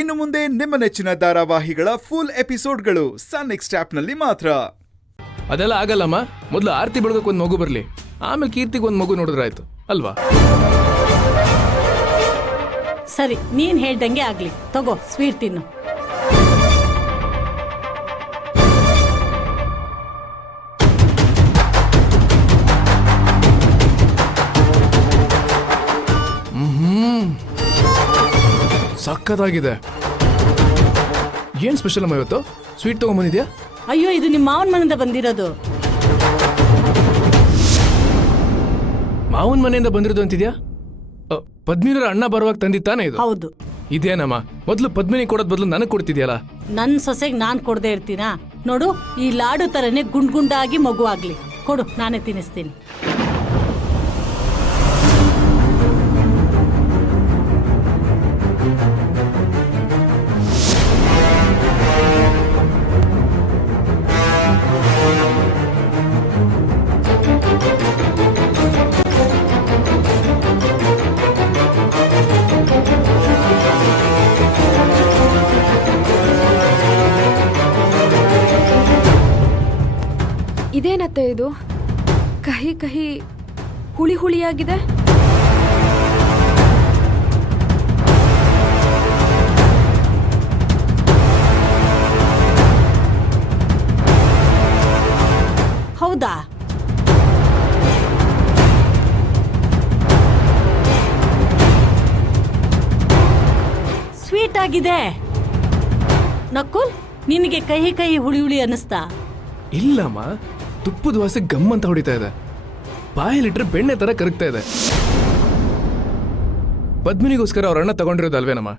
ಇನ್ನು ಮುಂದೆ ನಿಮ್ಮ ನೆಚ್ಚಿನ ಧಾರಾವಾಹಿಗಳ ಫುಲ್ ಎಪಿಸೋಡ್ಗಳು ಸನ್ ನೆಕ್ಸ್ಟ್ ಆಪ್ನಲ್ಲಿ ಮಾತ್ರ. ಅದೆಲ್ಲ ಆಗಲ್ಲಮ್ಮ. ಮೊದಲು ಆರ್ತಿ ಬೆಳಗಕ್ಕೆ ಒಂದು ಮಗು ಬರಲಿ, ಆಮೇಲೆ ಕೀರ್ತಿಗೆ ಒಂದು ಮಗು ನೋಡಿದ್ರಾಯ್ತು ಅಲ್ವಾ? ಸರಿ, ನೀನ್ ಹೇಳ್ದಂಗೆ ಆಗ್ಲಿ. ತಗೋ ಸ್ವೀಟ್ ತಿನ್ನು. ಸಕ್ಕತ್ತಾಗಿದೆ. ಏನ್ ಸ್ಪೆಷಲ್ ಅಮ್ಮ ಇವತ್ತು? ಸ್ವೀಟ್ ತಗೊಂಡ್ಬಂದಿದ್ಯಾ? ಅಯ್ಯೋ, ಇದು ನಿಮ್ಮ ಮಾವನ ಮನೆಯಿಂದ ಬಂದಿರೋದು. ಮಾವನ ಮನೆಯಿಂದ ಬಂದಿರೋದು ಅಂತಿದ್ಯಾ? ಪದ್ಮಿನರ ಅಣ್ಣ ಬರುವಾಗ ತಂದಿತ್ತಾನೆ ಇದು? ಹೌದು. ಇದೇನಮ್ಮ, ಮೊದಲು ಪದ್ಮಿನಿ ಕೊಡೋದ್ ಬದಲು ನನಗೆ ಕೊಡ್ತಿದ್ಯಲ್ಲ? ನನ್ ಸೊಸೆಗೆ ನಾನ್ ಕೊಡದೆ ಇರ್ತೀನಾ? ನೋಡು, ಈ ಲಾಡು ತರನೇ ಗುಂಡ್ ಗುಂಡಾಗಿ ಮಗು ಆಗ್ಲಿ. ಕೊಡು, ನಾನೇ ತಿನ್ನಿಸ್ತೀನಿ. ಇದೇನತ್ತೆ ಇದು? ಕಹಿ ಕಹಿ ಹುಳಿ ಹುಳಿಯಾಗಿದೆ. ಹೌದಾ? ಸ್ವೀಟ್ ಆಗಿದೆ. ನಕುಲ್, ನಿನಗೆ ಕಹಿ ಕಹಿ ಹುಳಿ ಹುಳಿ ಅನ್ನಿಸ್ತಾ? ಇಲ್ಲಮ್ಮ, ತುಪ್ಪದ ವಾಸೆ ಗಮ್ ಅಂತ ಹೊಡಿತಾ ಇದೆ. ಬಾಯಲ್ಲಿಟ್ರೆ ಬೆಣ್ಣೆ ತರ ಕರಗ್ತಾ ಇದೆ. ಪದ್ಮಿನಿಗೋಸ್ಕರ ಅವ್ರ ಅಣ್ಣ ತಗೊಂಡಿರೋದಲ್ವೇನಮ್ಮ?